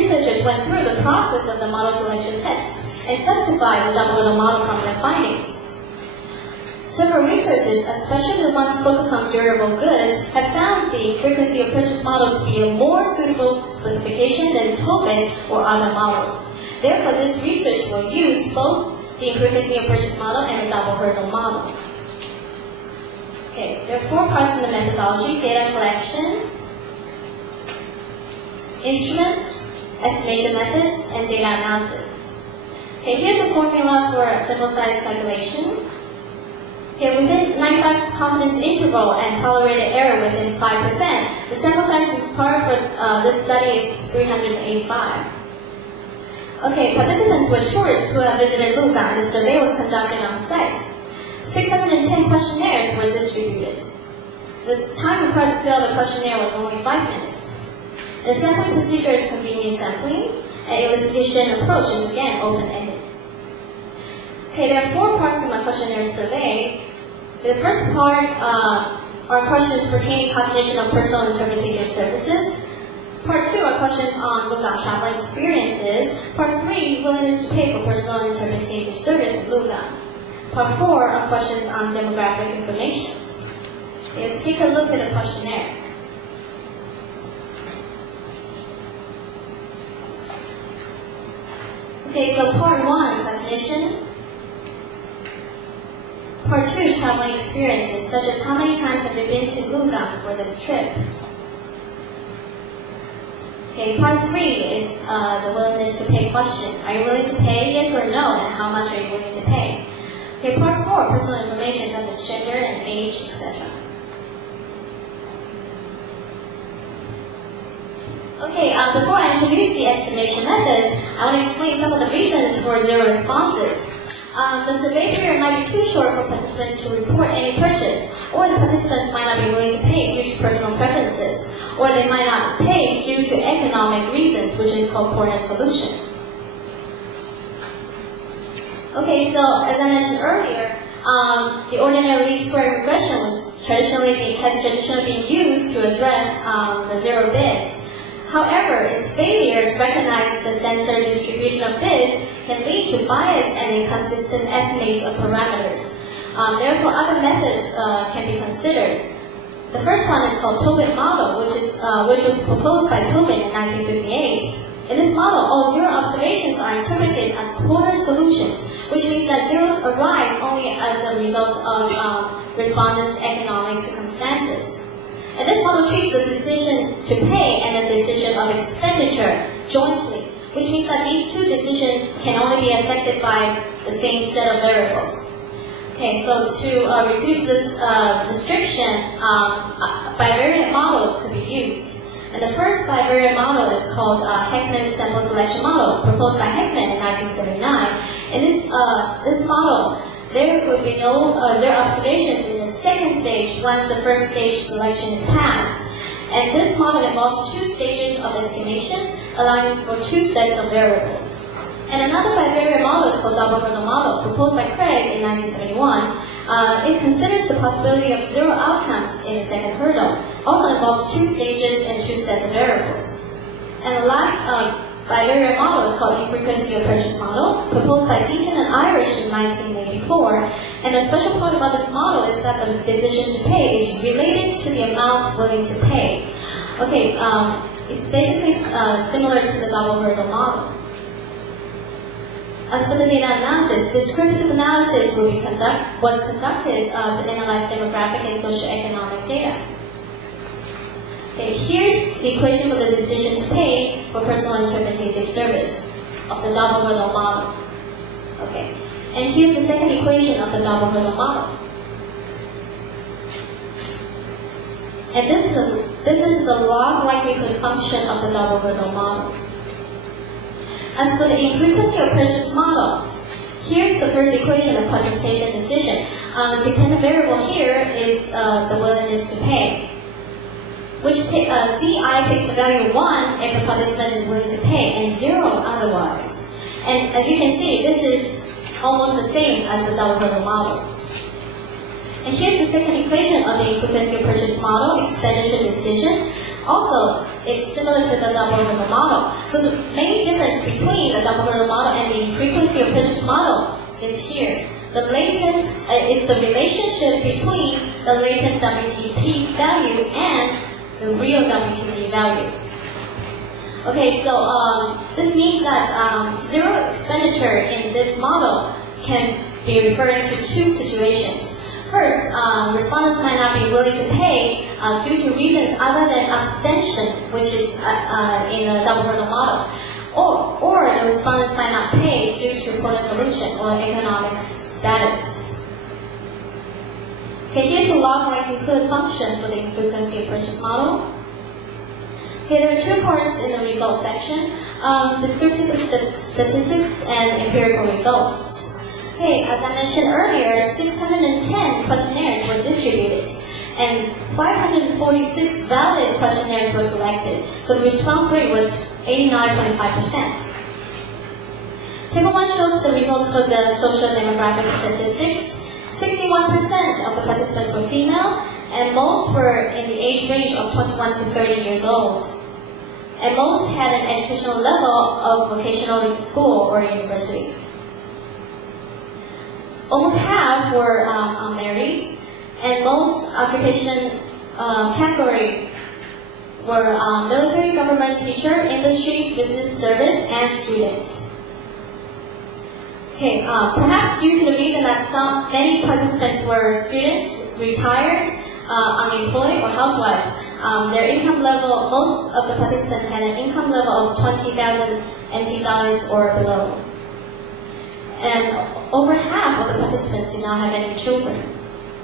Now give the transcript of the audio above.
researchers went through the process of the model selection tests and justified the double hurdle model from their findings. Several researchers, especially the ones focused on durable goods, have found the frequency of purchase model to be a more suitable specification than Tobit or other models. Therefore, this research will use both the frequency of purchase model and the double hurdle model. Okay, there are 4 parts in the methodology: data collection, instrument, estimation methods, and data analysis. Okay, here's a formula for a sample size calculation. Okay, within 95 confidence interval and tolerated error within 5%, the sample size required for this study is 385. Okay, participants were tourists who have visited Lugan. The survey was conducted on site. 610 questionnaires were distributed. The time required to fill the questionnaire was only 5 minutes. The sampling procedure is convenient sampling, and elicitation approach is again open-ended. Okay, there are 4 parts in my questionnaire survey. The first part are questions pertaining cognition of personal interpretative services. Part 2 are questions on Lugan traveling experiences. Part 3, willingness to pay for personal interpretative service in Lugan. Part 4 are questions on demographic information. Okay, let's take a look at the questionnaire. Okay, so part 1, cognition. Part 2, traveling experiences, such as how many times have you been to Lugan for this trip? Okay, part 3 is the willingness to pay question. Are you willing to pay, yes or no, and how much are you willing to pay? Okay, part 4, personal information such as gender and age, etc. Okay, before I introduce the estimation methods, I want to explain some of the reasons for 0 responses. The survey period might be too short for participants to report any purchase, or the participants might not be willing to pay due to personal preferences, or they might not pay due to economic reasons, which is called corner solution. Okay, so as I mentioned earlier, the ordinary least square regression has traditionally been used to address the 0 bids. However, its failure to recognize the sensor distribution of bids can lead to biased and inconsistent estimates of parameters. Therefore, other methods can be considered. The first one is called Tobit model, which was proposed by Tobit in 1958. In this model, all 0 observations are interpreted as corner solutions, which means that zeros arise only as a result of respondents' economic circumstances. And this model treats the decision to pay and the decision of expenditure jointly, which means that these 2 decisions can only be affected by the same set of variables. Okay, so to reduce this restriction, bivariate models could be used. And the first bivariate model is called Heckman's sample selection model, proposed by Heckman in 1979. In this model, there would be no 0 observations in the second stage once the first stage selection is passed. And this model involves 2 stages of estimation, allowing for 2 sets of variables. And another bivariate model is called double hurdle model, proposed by Craig in 1971. It considers the possibility of 0 outcomes in the second hurdle. Also involves 2 stages and 2 sets of variables. And the last bivariate model is called infrequency of purchase model, proposed by Deaton and Irish in 1984. And the special part about this model is that the decision to pay is related to the amount willing to pay. Okay, it's basically similar to the double hurdle model. As for the data analysis, descriptive analysis was conducted to analyze demographic and socioeconomic data. Okay, here's the equation for the decision to pay for personal interpretative service of the double hurdle model. Okay, and here's the second equation of the double hurdle model. And this is the log likelihood function of the double hurdle model. As for the infrequency of purchase model, here's the first equation of participation decision. The dependent variable here is the willingness to pay, which DI takes the value 1 if the participant is willing to pay, and 0 otherwise. And as you can see, this is almost the same as the double hurdle model. And here's the second equation of the infrequency of purchase model, expenditure decision. Also, it's similar to the double hurdle model. So the main difference between the double hurdle model and the frequency of purchase model is here. The latent is the relationship between the latent WTP value and the real WTP value. Okay, so this means that zero expenditure in this model can be referring to two situations. First, respondents might not be willing to pay due to reasons other than abstention, which is in the double hurdle model. Or the respondents might not pay due to poor solution or economic status. Okay, here's the log likelihood function for the frequency of purchase model. Okay, there are two parts in the results section, descriptive statistics and empirical results. Okay, as I mentioned earlier, 610 questionnaires were distributed, and 546 valid questionnaires were collected, so the response rate was 89.5%. Table 1 shows the results for the social demographic statistics. 61% of the participants were female, and most were in the age range of 21 to 30 years old. And most had an educational level of vocational school or university. Almost half were unmarried, and most occupation category were military, government, teacher, industry, business, service, and student. Okay, perhaps due to the reason that many participants were students, retired, unemployed, or housewives, their income level, most of the participants had an income level of 20,000 NT dollars or below. And over half of the participants did not have any children.